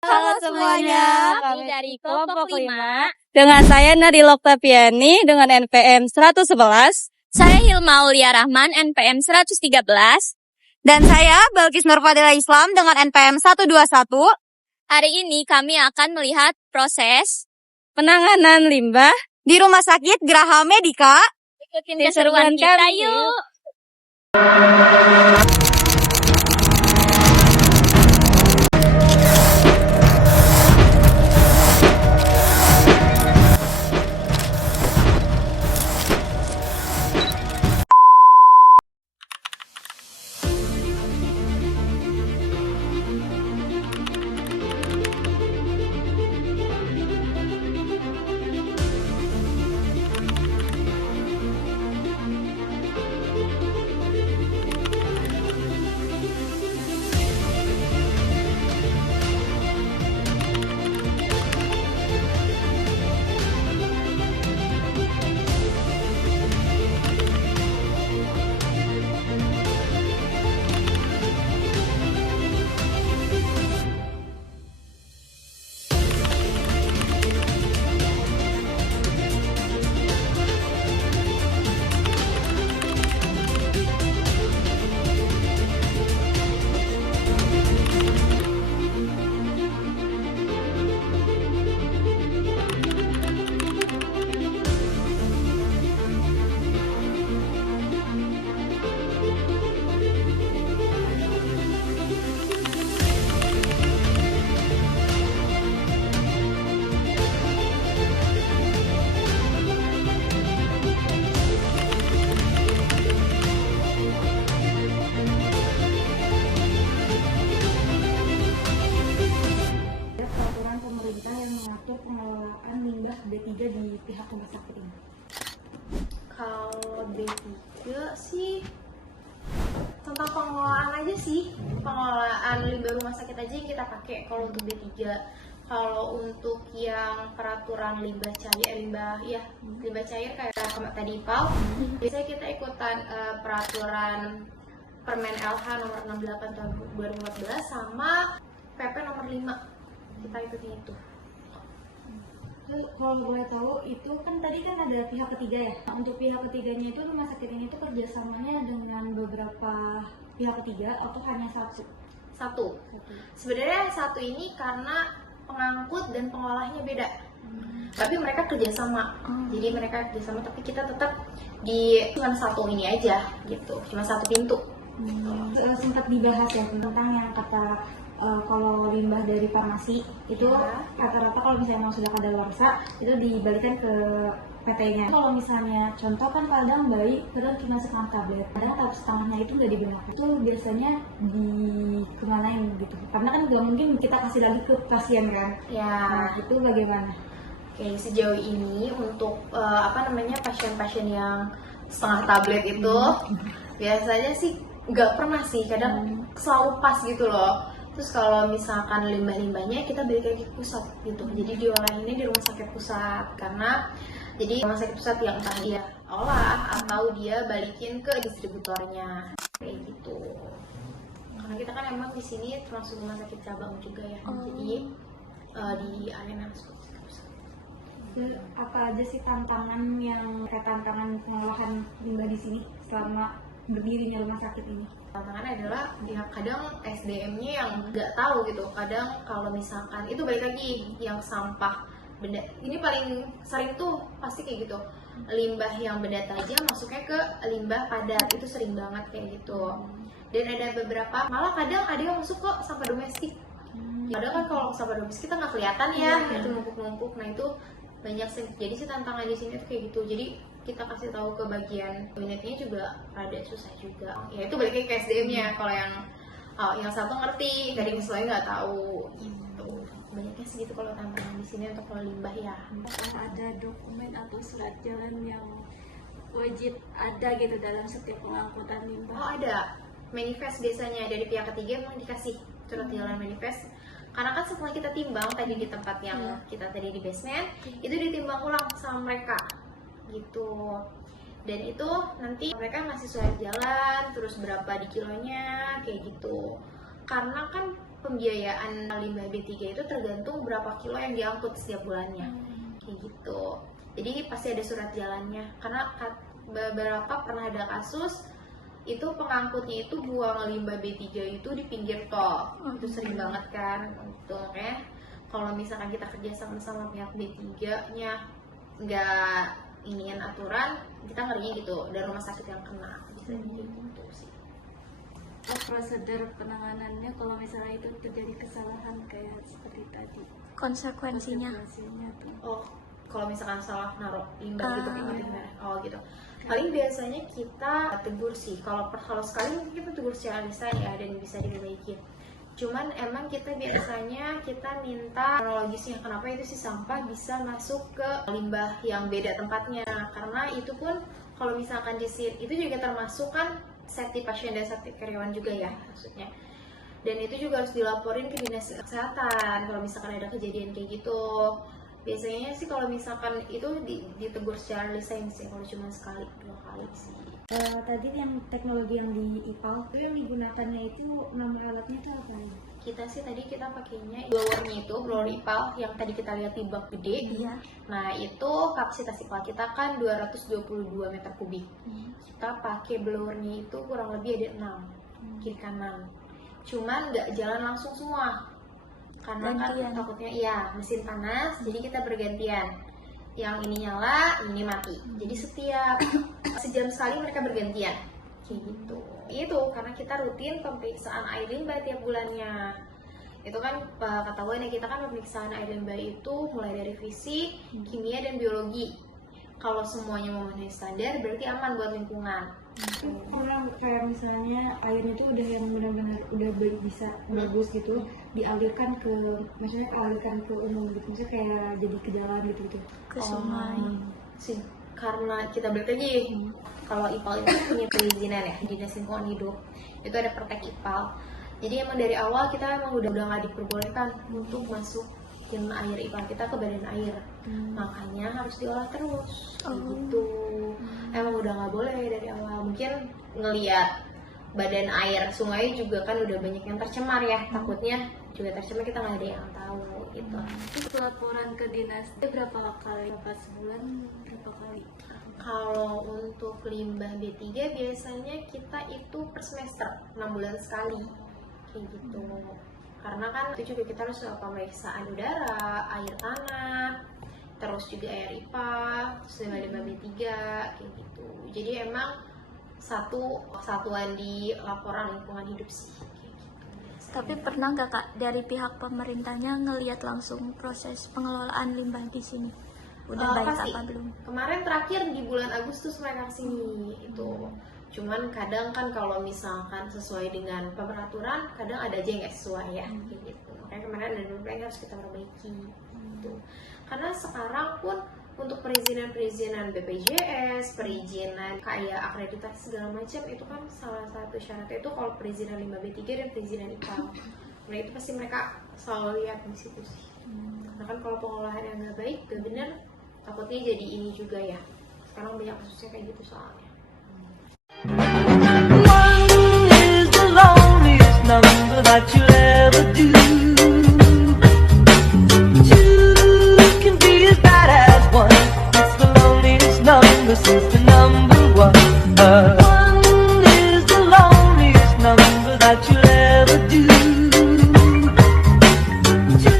Halo semuanya, kami dari kelompok 5 dengan saya Nadila Oktaviani dengan NPM 111. Saya Hilma Aulia Rahman NPM 113. Dan saya Balkis Nurfadila Islam dengan NPM 121. Hari ini kami akan melihat proses penanganan limbah di Rumah Sakit Graha Medica. Ikutin keseruan kita yuk. Pengelolaan limbah B3 di pihak rumah sakit ini. Kalau B3 sih tentang pengelolaan aja sih, pengelolaan limbah rumah sakit aja yang kita pakai kalau untuk B3. Kalau untuk yang peraturan limbah cair, limbah cair kayak tadi PAL, biasanya kita ikutan peraturan Permen LH nomor 68 tahun 2014 sama PP nomor 5, kita ikutin itu. Kalau boleh tahu, itu kan tadi kan ada pihak ketiga ya. Nah, untuk pihak ketiganya itu rumah sakit ini tuh kerjasamanya dengan beberapa pihak ketiga atau hanya satu? Satu. Sebenarnya satu ini karena pengangkut dan pengolahnya beda. Tapi mereka kerjasama. Jadi mereka kerjasama, tapi kita tetap di cuma satu ini aja gitu, cuma satu pintu. Sempat dibahas ya tentang yang kata kalau limbah dari farmasi itu rata-rata kalau misalnya mau sudah kadaluarsa itu dibalikan ke PT-nya. Kalau misalnya contoh kan kadang bayi kadang cuma setengah tablet, kadang setengahnya itu nggak digunakan. Itu biasanya dikemanain gitu? Karena kan nggak mungkin kita kasih lagi ke pasien kan? Ya. Nah itu bagaimana? Oke, sejauh ini untuk pasien-pasien yang setengah tablet itu biasanya sih nggak pernah sih, kadang selalu pas gitu loh. Terus kalau misalkan limbah-limbahnya kita balik lagi ke pusat gitu, jadi diolahinnya di rumah sakit pusat, karena jadi rumah sakit pusat yang entah dia olah atau dia balikin ke distributornya kayak gitu. Karena kita kan emang di sini termasuk rumah sakit cabang juga ya, jadi di arena seperti pusat. Apa aja sih tantangan pengolahan limbah di sini selama berdirinya rumah sakit ini? Tantangannya adalah ya kadang SDM-nya yang nggak tahu gitu. Kadang kalau misalkan itu balik lagi yang sampah benda, ini paling sering tuh pasti kayak gitu, limbah yang benda tajam masuknya ke limbah padat, itu sering banget kayak gitu. Dan ada beberapa malah kadang ada yang masuk kok sampah domestik. Padahal kan kalau sampah domestik kita nggak kelihatan ya, itu numpuk-numpuk. Nah itu banyak sih. Jadi sih tantangan di sini tuh kayak gitu. Jadi kita kasih tahu ke bagian unitnya juga ada susah juga. Ya itu balik lagi ke SDM-nya. Kalau yang satu ngerti, dari yang selain nggak tahu gitu. Banyaknya segitu kalau tantangan di sini untuk kalau limbah ya. Apakah ada dokumen atau surat jalan yang wajib ada gitu dalam setiap pengangkutan limbah? Oh ada. Manifest biasanya dari pihak ketiga memang dikasih surat jalan manifest. Karena kan setelah kita timbang tadi di tempat yang kita tadi di basement, itu ditimbang ulang sama mereka gitu. Dan itu nanti mereka ngasih surat jalan, terus berapa di kilonya, kayak gitu. Karena kan pembiayaan limbah B3 itu tergantung berapa kilo yang diangkut setiap bulannya, kayak gitu. Jadi pasti ada surat jalannya, karena beberapa pernah ada kasus itu pengangkutnya itu buang limbah B3 itu di pinggir tol. Itu sering banget kan, gitu. Makanya kalau misalkan kita kerja sama pihak B3-nya nggak iniin aturan, kita ngerinya gitu, dan rumah sakit yang kena, bisa gitu sih. Prosedur penanganannya kalau misalnya itu terjadi kesalahan kayak seperti tadi. Konsekuensinya. Konsekuensinya tuh. Oh, kalau misalkan salah naruh limbah gitu kayak gimana? Oh gitu. Paling biasanya kita tegur sih. Kalau sekali mungkin kita tegur secara lisan ya, dan bisa diperbaiki. Cuman emang kita biasanya minta kronologisnya, kenapa itu si sampah bisa masuk ke limbah yang beda tempatnya. Karena itu pun kalau misalkan di itu juga termasuk kan safety pasien dan safety karyawan juga ya maksudnya. Dan itu juga harus dilaporin ke dinas kesehatan kalau misalkan ada kejadian kayak gitu. Biasanya sih kalau misalkan itu ditegur secara lisan sih, kalau cuma sekali 2 kali sih. Tadi yang teknologi yang di IPAL itu yang digunakannya itu nama alatnya itu apa nih? Kita sih tadi kita pakainya blowernya itu blower IPAL yang tadi kita lihat di bak gede. Iya. Nah itu kapasitas IPAL kita kan 222 meter kubik. Kita pakai blowernya itu kurang lebih ada 6 kiri kanan. Cuman nggak jalan langsung semua, karena Gantian. kan takutnya mesin panas, jadi kita bergantian. Yang ini nyala, ini mati. Jadi setiap sejam sekali mereka bergantian, kayak gitu. Itu karena kita rutin pemeriksaan air limbah tiap bulannya. Itu kan ketahuan ya, kita kan pemeriksaan air limbah itu mulai dari fisik, kimia, dan biologi. Kalau semuanya memenuhi standar berarti aman buat lingkungan. Orang kayak misalnya airnya itu udah yang benar-benar udah bisa bagus gitu, dialirkan ke, maksudnya alirkan ke umum gitu, maksudnya kayak jadi ke jalan gitu. Ke sungai. Karena kita balik lagi, kalau IPAL itu punya perizinan ya, Dinas Lingkungan Hidup. Itu ada Pertek IPAL. Jadi emang dari awal kita emang udah nggak diperbolehkan untuk masukin air IPAL kita ke badan air. Makanya harus diolah terus, gitu. Emang udah nggak boleh dari awal. Mungkin ngelihat badan air sungai juga kan udah banyak yang tercemar ya, takutnya juga tercemar, kita nggak ada yang tahu gitu. Itu laporan ke dinas berapa kali? Berapa sebulan? Berapa kali? Kalau untuk limbah B3 biasanya kita itu per semester, 6 bulan sekali, kayak gitu. Karena kan itu juga kita harus pemeriksaan udara, air tanah, terus juga air IPA, terus limbah B3, kayak gitu. Jadi emang satu kesatuan di laporan lingkungan hidup sih, kayak gitu. Tapi pernah nggak Kak dari pihak pemerintahnya ngelihat langsung proses pengelolaan limbah di sini? Udah baik pasti. apa belum? Kemarin terakhir di bulan Agustus mereka kesini itu. Cuman kadang kan kalau misalkan sesuai dengan peraturan, kadang ada aja yang nggak sesuai ya, kayak gitu. Makanya kemarin ada beberapa yang harus kita perbaiki. Gitu. Karena sekarang pun untuk perizinan BPJS, perizinan kayak akreditasi segala macam, itu kan salah satu syaratnya itu kalau perizinan limbah B3 dan perizinan IPAL. Nah itu pasti mereka selalu lihat di situ sih. Nah kan kalau pengolahan yang nggak baik, nggak benar, takutnya jadi ini juga ya. Sekarang banyak kasusnya kayak gitu soalnya. One is the loneliest number that you'll ever do. Two can be as bad as one. It's the loneliest number since the number one. One is the loneliest number that you'll ever do. Two.